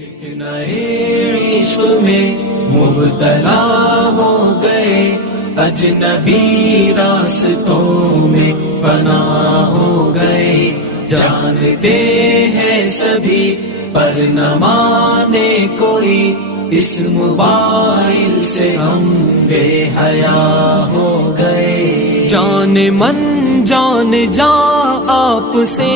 نئے عشق میں مبتلا ہو گئے، اجنبی راستوں میں فنا ہو گئے، جانتے ہیں سبھی پر نہ مانے کوئی، اس موبائل سے ہم بے حیا ہو گئے۔ جان من جان جا آپ سے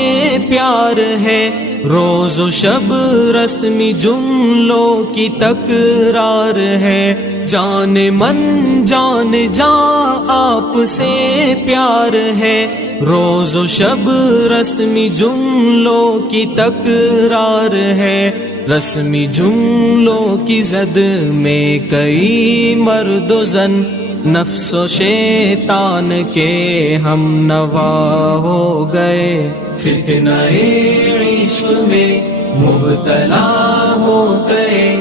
پیار ہے، روز و شب رسمی جملوں کی تکرار ہے، جان من جان جا آپ سے پیار ہے، روز و شب رسمی جملوں کی تکرار ہے، رسمی جملوں کی زد میں کئی مرد و زن، نفس و شیطان کے ہم نوا ہو گئے، فتنہ عشق میں مبتلا ہو گئے،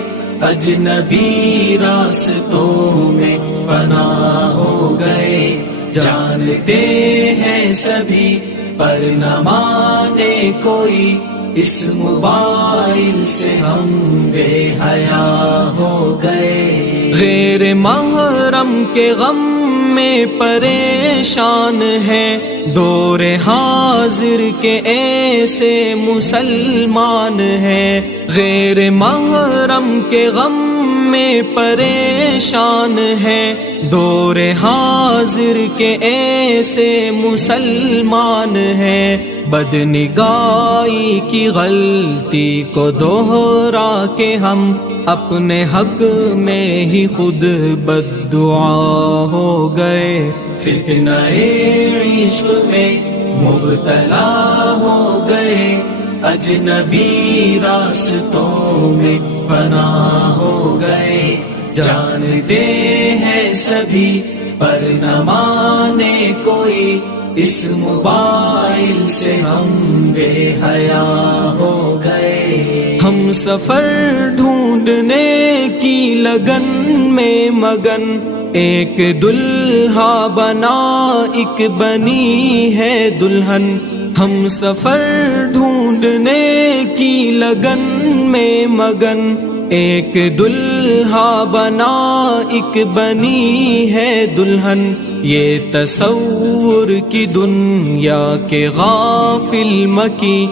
اجنبی راستوں میں فنا ہو گئے، جانتے ہیں سبھی پر نہ مانے کوئی، اس موبائل سے ہم بے حیا ہو گئے۔ غیر محرم کے غم میں پریشان ہے، دور حاضر کے ایسے مسلمان ہیں، غیر محرم کے غم میں پریشان ہے، دور حاضر کے ایسے مسلمان ہیں، بدنگاہی کی غلطی کو دوہرا کے ہم اپنے حق میں ہی خود بددعا ہو گئے، فتنہ عشق میں مبتلا ہو گئے، اجنبی راستوں میں فنا ہو گئے، جانتے ہیں سبھی پر نہ مانے کوئی، اس موبائل سے ہم بے حیا ہو گئے۔ ہم سفر ڈھونڈنے کی لگن میں مگن، ایک دلہا بنا ایک بنی ہے دلہن، ہم سفر ڈھونڈنے کی لگن میں مگن، ایک دلہا بنا ایک بنی ہے دلہن، یہ تصور کی دنیا کے غافل مکی،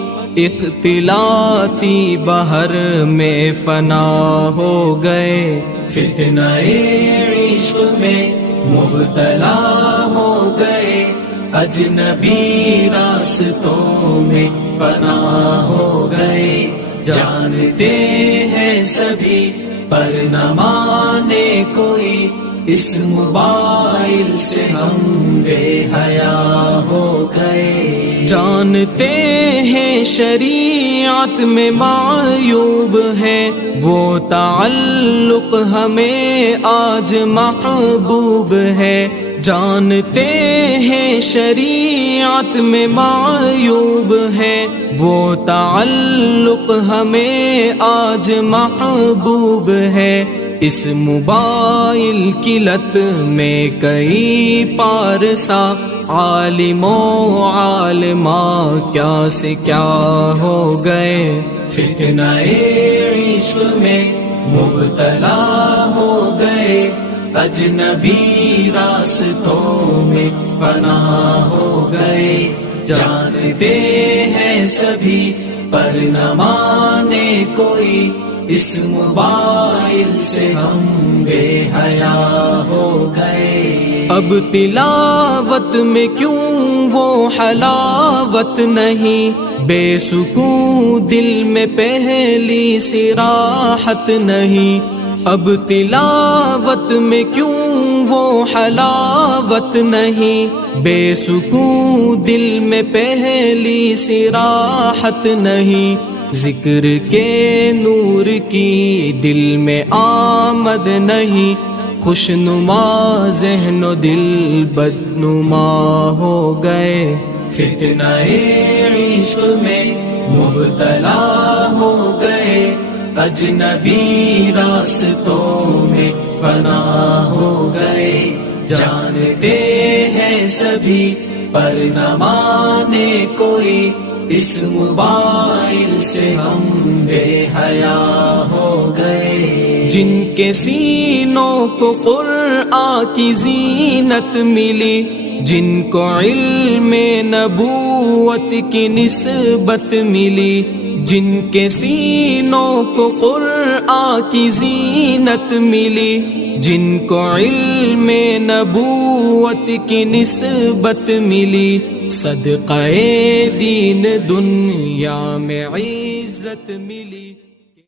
اختلاطی بہر میں فنا ہو گئے، فتنہ عشق میں مبتلا ہو گئے، اجنبی راستوں میں فنا ہو گئے، جانتے ہیں سبھی پر نہ مانے کوئی، اس موبائل سے ہم بے حیا ہو گئے۔ جانتے ہیں شریعت میں معیوب ہے، وہ تعلق ہمیں آج محبوب ہے، جانتے ہیں شریعت میں معیوب ہے، وہ تعلق ہمیں آج محبوب ہے، اس موبائل کی لت میں کئی پارسا عالم و عالمہ کیا سے کیا ہو گئے، فتنہ عشق میں مبتلا ہو گئے، اجنبی راستوں میں فنا ہو گئے، جانتے ہیں سبھی پر نہ مانے کوئی، اس موبائل سے ہم بے حیا ہو گئے۔ اب تلاوت میں کیوں وہ حلاوت نہیں، بے سکون دل میں پہلی سی راحت نہیں، اب تلاوت میں کیوں وہ حلاوت نہیں، بے سکون دل میں پہلی سی راحت نہیں، ذکر کے نور کی دل میں آمد نہیں، خوشنما ذہن و دل بدنما ہو گئے، فتنہ عشق میں مبتلا ہو گئے، اجنبی راستوں میں فنا ہو گئے، جانتے ہیں سبھی پر نہ مانے کوئی، اس موبائل سے ہم بے حیا ہو گئے، جن کے سینوں کو قرآن کی زینت ملی، جن کو علم نبوت کی نسبت ملی، جن کے سینوں کو قرآن کی زینت ملی، جن کو علم نبوت کی نسبت ملی، صدقہ دین دنیا میں عزت ملی۔